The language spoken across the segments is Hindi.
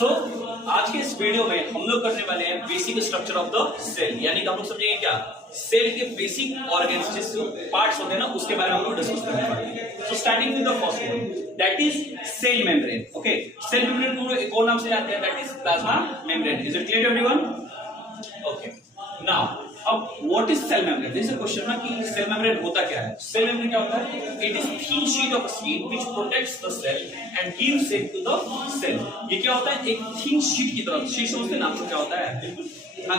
सो आज के इस वीडियो में हम लोग करने वाले हैं basic structure of the cell, यानी कि हम लोग समझेंगे क्या सेल के बेसिक ऑर्गेन्स जो पार्ट्स होते हैं ना उसके बारे में हम लोग डिस्कस करने वाले हैं। So starting with the first one that is cell membrane. Okay, cell membrane को एक और नाम से जानते हैं that is plasma membrane. Is it clear everyone? Okay, now अब what is cell membrane? This is a question ना कि सेल मेम्ब्रेन होता क्या है। सेल मेम्ब्रेन क्या होता है? It is thin sheet of skin which protects the cell and gives shape to the cell. ये क्या होता है? एक थिन शीट की तरह, शीट समझते हैं ना आपको क्या होता है? बिल्कुल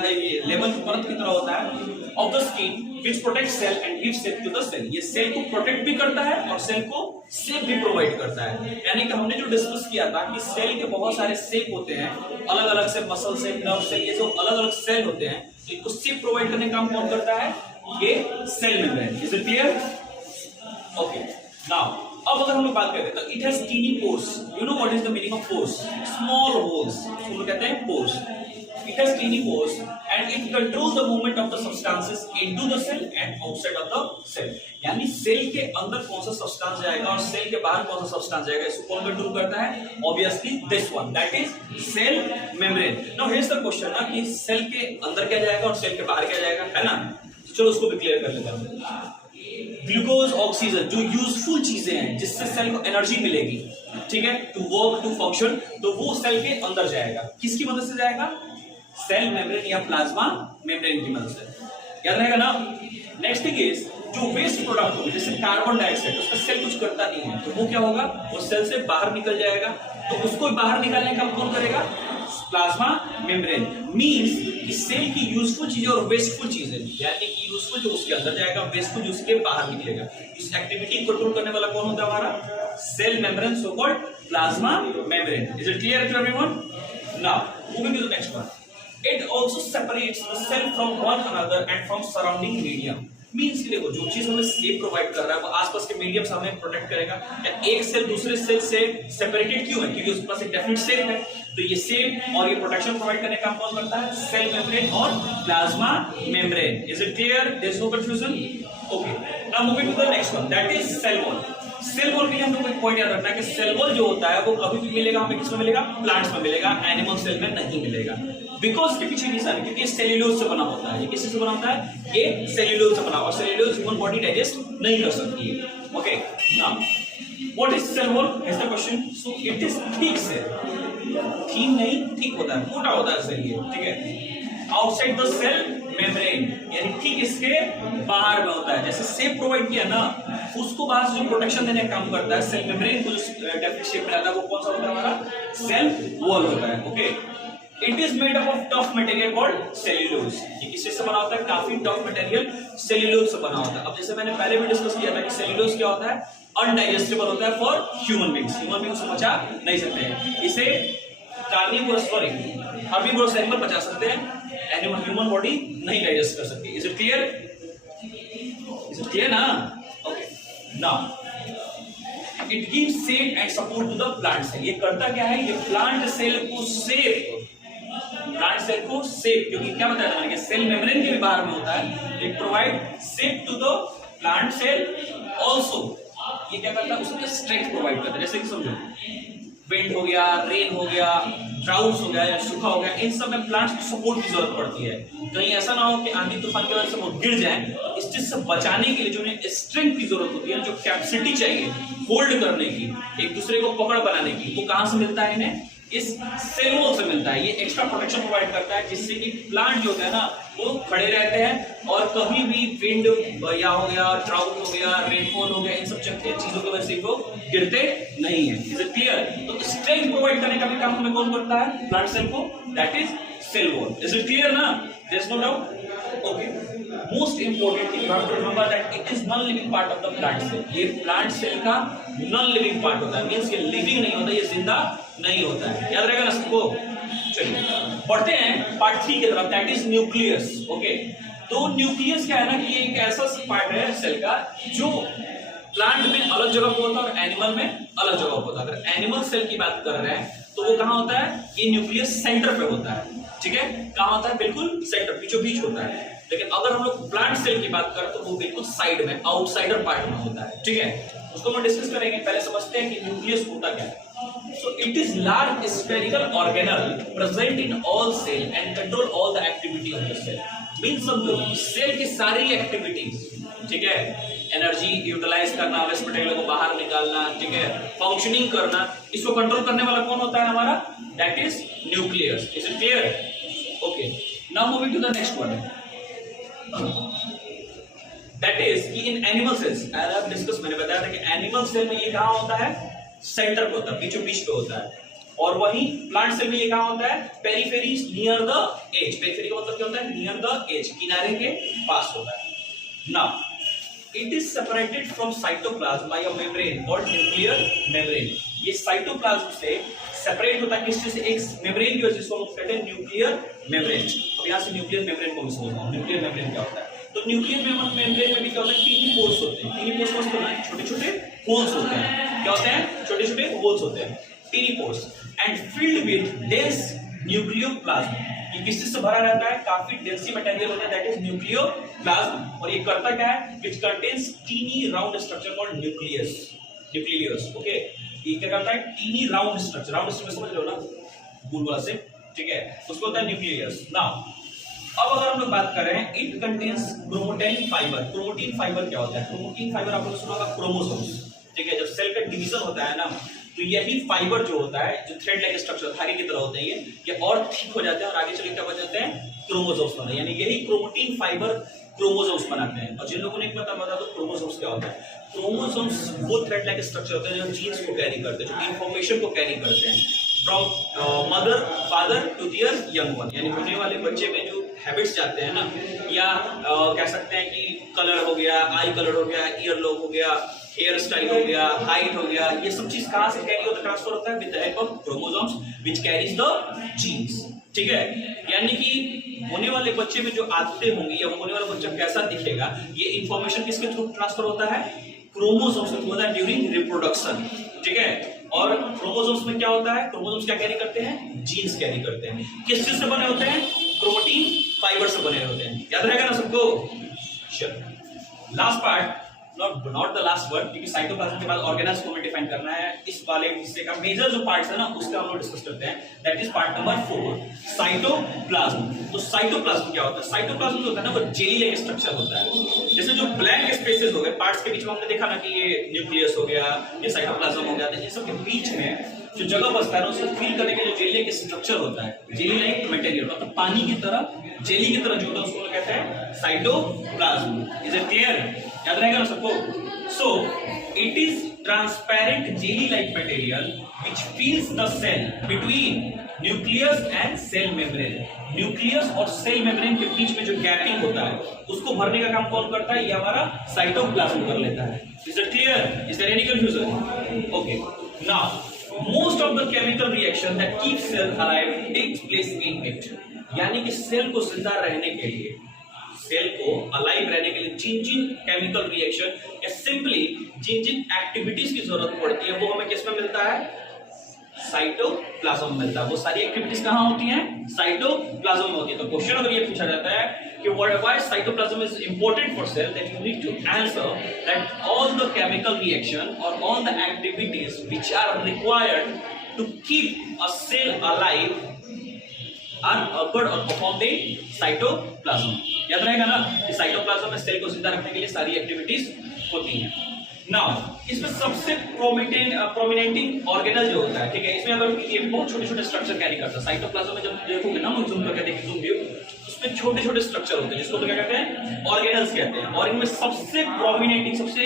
ये लेमन की परत की तरह होता है of the skin which protects cell and gives shape to the cell. ये सेल को प्रोटेक्ट भी करता है और सेल को शेप भी प्रोवाइड करता है। यानी कि हमने जो डिस्कस किया था कि सेल के बहुत सारे शेप होते हैं, अलग अलग से मसल शेप, नर्व शेप, ये जो अलग अलग सेल होते हैं इनको शेप प्रोवाइड करने का काम कौन करता है? ये cell membrane. Is it clear? Okay, now अब अगर हम लोग बात करें तो it has tiny pores. You know what is the meaning of pores? Small holes, उसको कहते हैं pores. It has tiny pores and it controls the movement of the substances into the cell and outside of the cell. यानी सेल के अंदर कौन सा सब्सटेंस जाएगा और सेल के बाहर कौन सा सब्सटेंस जाएगा, इसको कौन कंट्रोल करता है? Obviously this one, that is cell membrane. Now here is the question ना कि सेल के अंदर क्या जाएगा और सेल के बाहर क्या जाएगा, है ना? चलो उसको भी क्लियर कर लेते हैं। ग्लूकोज, ऑक्सीजन जो यूजफुल चीजें हैं जिससे सेल को एनर्जी मिलेगी, ठीक है, टू वर्क, टू फंक्शन, तो वो सेल के अंदर जाएगा। किसकी मदद से जाएगा? सेल मेम्ब्रेन या प्लाज्मा मेम्ब्रेन की मदद से। याद रहेगा ना? नेक्स्ट थिंग इज जो वेस्ट प्रोडक्ट होगा जैसे कार्बन डाइऑक्साइड, उसका सेल कुछ करता नहीं है तो वो क्या होगा? वो सेल से बाहर निकल जाएगा। तो उसको बाहर निकालने का कौन करेगा? Plasma membrane. मींस कि सेल की यूजफुल चीजें और वेस्टफुल चीजें, यानी कि यूजफुल जो उसके अंदर जाएगा, वेस्टफुल जो उसके बाहर निकलेगा, इस एक्टिविटी को कंट्रोल करने वाला कौन होता है? हमारा cell membrane, so called plasma membrane. Is it clear to everyone? Now moving to the next one, it also separates the cell from one another and from surrounding medium. Means कि देखो जो चीज हमें शेप प्रोवाइड कर रहा है वो आसपास के मीडियम से हमें प्रोटेक्ट करेगा। एक सेल दूसरे सेल से सेपरेटेड क्यों है? क्योंकि उसके पास एक डेफिनेट शेप है। तो ये शेप और ये प्रोटेक्शन प्रोवाइड करने का काम कौन करता है? सेल मेम्ब्रेन और plasma membrane. Is it clear? There is no confusion? Okay, now moving to the next one that is cell wall. Cell wall के लिए हम लोग को एक पॉइंट याद रखना है कि सेल वॉल जो होता है वो कभी भी मिलेगा हमें किसमें मिलेगा? प्लांट्स में मिलेगा, एनिमल सेल में नहीं मिलेगा। बिकॉज के पीछे रीजन है क्योंकि ये सेल्यूलोज से बना होता है। ये किससे बना होता है? ये सेल्यूलोज से बना हुआ। सेल्यूलोज ह्यूमन बॉडी डाइजेस्ट नहीं कर सकती है। Okay, now what is cell wall? Is the question. So it is thick cell. Thin नहीं, थिक होता है, मोटा होता है सेल, ये ठीक है। आउटसाइड द सेल मेम्ब्रेन, यानी ठीक इसके बाहर में होता है। जैसे शेप प्रोवाइड किया ना, उसको बाहर से जो प्रोटेक्शन देने का काम करता है सेल मेम्ब्रेन को, जो डेफिनेट शेप में रहता है वो कौन सा होता है? हमारा सेल वॉल होता है। Okay, it is made up of tough material called cellulose. ये किससे से बना होता है? काफी टफ मटेरियल सेल्यूलोज से बना होता है। अब जैसे मैंने पहले भी डिस्कस किया था कि सेल्यूलोज क्या होता है? अनडाइजेस्टेबल होता है for human beings. Human beings को पचा नहीं सकते हैं इसे। कार्निवोरस सॉरी हर्बीवोरस एनिमल पचा सकते हैं, एनिमल ह्यूमन बॉडी नहीं डाइजेस्ट कर सकती। Is it clear? Is it clear ना? Okay, now it gives shape and support to the plant cell. ये करता क्या है? ये प्लांट सेल को शेप, प्लांट सेल को शेप, क्योंकि क्या बताया था मैंने कि सेल मेम्ब्रेन के भी बाहर में होता है। It provide shape to the plant cell also. ये क्या करता है? उसमें स्ट्रेंथ प्रोवाइड करता है। जैसे कि समझो विंड हो गया, रेन हो गया, ड्राउट्स हो गया या सूखा हो गया, इन सब में प्लांट्स को सपोर्ट की जरूरत पड़ती है। कहीं ऐसा ना हो कि आंधी तूफान की वजह से वो गिर जाए, तो इस चीज से बचाने के लिए जो उन्हें स्ट्रेंथ की जरूरत होती है, जो कैपेसिटी चाहिए होल्ड करने की, एक दूसरे को पकड़ बनाने की, वो कहां से मिलता है? इन्हें इस सेल वॉल से मिलता है। ये एक्स्ट्रा प्रोटेक्शन प्रोवाइड करता है जिससे कि प्लांट जो है ना वो खड़े रहते हैं और कभी भी विंड या हो गया, ड्राउट हो गया, रेनफॉल हो गया, इन सब चीजों की वजह से वो गिरते नहीं है। Is it clear? तो स्ट्रेंथ प्रोवाइड करने का भी काम हमें कौन करता है? प्लांट सेल को, that is cell wall. Is it clear ना? There is no doubt? Okay, most important thing you have to remember that it is non living part of the plant cell. ये प्लांट सेल का नॉन लिविंग पार्ट होता है। मींस ये लिविंग नहीं होता, ये जिंदा नहीं होता है। याद रहेगा ना सबको? चलिए बढ़ते हैं पार्ट 3 की तरफ, दैट इज न्यूक्लियस। ओके, तो न्यूक्लियस क्या है ना कि ये एक ऐसा पार्ट है सेल का जो प्लांट में अलग जगह पे होता है और एनिमल में अलग जगह पे होता है। अगर एनिमल सेल की बात कर रहे हैं तो वो कहां होता है? ये न्यूक्लियस सेंटर पे होता है, ठीक है। कहां होता है? बिल्कुल सेंटर, बीचों बीच होता है। लेकिन अगर हम लोग प्लांट सेल की बात करें तो वो बिल्कुल साइड में, आउटसाइडर पार्ट में होता है, ठीक है। उसको हम डिस्कस करेंगे। पहले समझते हैं कि न्यूक्लियस होता क्या है। So it is large spherical organelle present in all cell and control all the activity of the cell. Means समझो सेल की सारी एक्टिविटीज, ठीक है, एनर्जी यूटिलाइज करना, वेस्ट मटेरियल को बाहर निकालना, ठीक है, फंक्शनिंग करना, इसको कंट्रोल करने वाला कौन होता है हमारा? That is nucleus. Is it clear? Okay, now moving to the next one. That is कि in animal cells, as I discuss, मैंने बताया था कि एनिमल सेल में ये कहां होता है? सेंटर पे होता है, बीचों बीच पे होता है. और वही प्लांट सेल में ये कहां होता है? Periphery, near the edge. Periphery का मतलब क्या होता है? नियर द एज, किनारे के पास होता है. Now it is separated from cytoplasm by a membrane called nuclear membrane. ये साइटोप्लाज्म से सेपरेट होता है किस चीज से? एक मेम्ब्रेन की वजह से, जिसको हम कहते हैं न्यूक्लियर मेम्ब्रेन. अब यहां से न्यूक्लियर मेम्ब्रेन को भी समझना. न्यूक्लियर मेम्ब्रेन क्या होता है? तो न्यूक्लियर मेम्ब्रेन में भी क्या होता है? टीनी पोर्स होते हैं. टीनी पोर्स मतलब ना छोटे-छोटे होल्स होते हैं. क्या होते हैं? छोटे-छोटे होल्स होते हैं, tiny pores, and filled with dense nucleoplasm. ये किस चीज से भरा रहता है? काफी डेंसी मटेरियल होता है, दैट इज न्यूक्लियोप्लाज्म. और ये करता क्या है? Which contains tiny round structure called nucleus. Nucleus, okay. ये क्या करता है? Tiny round structure. Round structure समझ रहे हो ना, गोल वाला से, ठीक है, उसको होता है न्यूक्लियस. नाउ अब अगर हम लोग बात कर रहे हैं, इट कंटेन्स क्रोमोटाइन फाइबर. क्रोमोटिन फाइबर क्या होता है? क्रोमोटिन फाइबर आप लोगों ने सुना होगा, क्रोमोसोम्स, ठीक है. जब सेल का डिवीजन होता है ना, तो यही फाइबर जो होता है, जो थ्रेड लाइक स्ट्रक्चर धागे की तरह होते हैं, ये और थिक हो जाते हैं और आगे चल के क्या बन जाते हैं? क्रोमोसोम्स बनाते हैं. यानी यही क्रोमोटिन फाइबर क्रोमोसोम्स बनाते हैं. और जिन लोगों ने एक बात बता दो, क्रोमोसोम्स क्या होता है? क्रोमोसोम्स वो थ्रेड लाइक स्ट्रक्चर होते हैं जो जीन्स को कैरी करते हैं, जो इंफॉर्मेशन को कैरी करते हैं from mother father to their young one. यानी होने वाले बच्चे में जो हैबिट्स जाते हैं ना, या कह सकते हैं कि कलर हो गया, आई कलर हो गया, ईयर लॉक हो गया, हेयर स्टाइल हो गया, हाइट हो गया, ये सब चीज कहां से कैरी होता है? ट्रांसफर होता है with the help of chromosomes which carries the genes, ठीक है. यानी कि होने वाले बच्चे में जो आदतें होंगी या होने वाला बच्चा कैसा दिखेगा, ये इंफॉर्मेशन किसके थ्रू ट्रांसफर होता है? क्रोमोसोम्स के थ्रू होता है ड्यूरिंग रिप्रोडक्शन, ठीक है. और क्रोमोसोम्स में क्या होता है? क्रोमोसोम्स क्या कैरी करते हैं? जीन्स कैरी करते हैं. किस चीज से बने होते हैं? क्रोमोटिन फाइबर से बने होते हैं. याद रहेगा ना सबको? चलो last part, not the last word, क्योंकि साइटोप्लाज्म के बाद ऑर्गेनेल्स को हमें डिफाइन करना है. इस वाले हिस्से का मेजर जो पार्ट्स है ना, उसका हम लोग डिस्कस करते हैं. That is part number 4, cytoplasm. तो साइटोप्लाज्म क्या होता है? साइटोप्लाज्म जो होता है ना, वो जेली लाइक स्ट्रक्चर होता है. जैसे जो ब्लैंक स्पेसेस हो गए पार्ट्स के बीच में, हमने देखा ना कि ये न्यूक्लियस हो गया, ये साइटोप्लाज्म हो गया, तो इन सब के बीच में जो जगह बचता है उसको फिल करने के जो जेली लाइक स्ट्रक्चर होता है, जेली लाइक मटेरियल, मतलब पानी की तरह, जेली की तरह जो होता है, उसको कहते हैं साइटोप्लाज्म. Is it clear? याद रहेगा ना सबको? So it is transparent jelly-like material which fills the cell between nucleus and cell membrane. Nucleus और सेल मेम्ब्रेन के बीच में जो गैपिंग होता है, उसको भरने का काम कौन करता है? ये हमारा साइटोप्लाज्म कर लेता है. Is it clear? Is there any confusion? Okay. Now, most of the chemical reaction that keeps cell alive takes place in it. यानी कि सेल को जिंदा रहने के लिए, सेल को अलाइव रहने के लिए जिन केमिकल रिएक्शन या सिंपली जिन एक्टिविटीज की जरूरत पड़ती है, वो हमें किसमें मिलता है? साइटोप्लाज्म मिलता है. वो सारी एक्टिविटीज कहां होती हैं? साइटोप्लाज्म में होती है. तो क्वेश्चन अगर ये पूछा जाता है कि why cytoplasm is important for cell, that you need to answer that all the chemical reaction और all the activities which are required to keep a cell alive are occurred or performed in cytoplasm. याद रहेगा ना कि साइटोप्लाज्म में सेल को जिंदा रखने के लिए सारी एक्टिविटीज होती हैं. नाउ इसमें सबसे प्रोमिनेंटिंग ऑर्गेनल जो होता है, ठीक है, इसमें अगर ये बहुत छोटे-छोटे स्ट्रक्चर कैरी करता है. साइटोप्लाज्म में जब देखोगे ना, हम जूम करके देखिए, जूम व्यू, उसमें छोटे-छोटे स्ट्रक्चर होते हैं जिसको तो क्या कहते हैं? ऑर्गेनल्स कहते हैं. और इनमें सबसे प्रोमिनेंटिंग, सबसे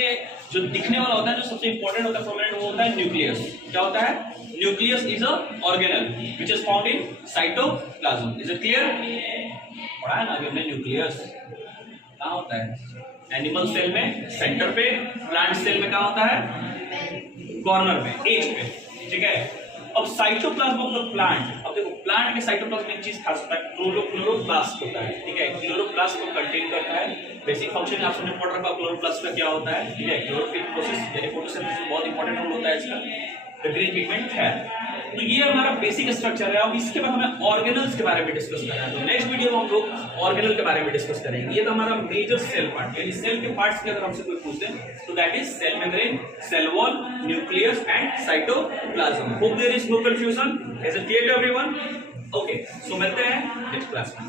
जो दिखने वाला होता है, जो सबसे इंपॉर्टेंट होता है, प्रोमिनेंट, वो होता है न्यूक्लियस. क्या होता है? Nucleus is a organelle which is found in cytoplasm. Is it clear? पढ़ा है ना अभी हमने न्यूक्लियस कहाँ होता है? एनिमल सेल में सेंटर पे, प्लांट सेल में कहाँ होता है? कॉर्नर में, एज पे, ठीक है. अब साइटोप्लाज्म ऑफ द प्लांट, अब देखो प्लांट के साइटोप्लाज्म में एक चीज खास होता है, क्लोरोप्लास्ट होता है, ठीक है. क्लोरोप्लास्ट को कंटेन करता है. बेसिक फंक्शन आप सबने पढ़ रखा, क्लोरोप्लास्ट का क्या होता है, ठीक है. क्लोरोफिल प्रोसेस यानी फोटोसिंथेसिस बहुत इंपॉर्टेंट रोल होता है इसका. The green pigment है, तो ये हमारा बेसिक स्ट्रक्चर है। अब इसके बाद हमें ऑर्गेनल्स के बारे में डिस्कस करना है। तो नेक्स्ट वीडियो में हम लोग ऑर्गेनल के बारे में डिस्कस करेंगे। ये तो हमारा मेजर सेल पार्ट, यानी सेल के पार्ट्स के अगर हमसे कोई पूछते हैं तो that is cell membrane, cell wall, nucleus and cytoplasm. Hope there is no confusion. Is it clear to everyone? Okay, so मिलते हैं नेक्स्ट क्लास में।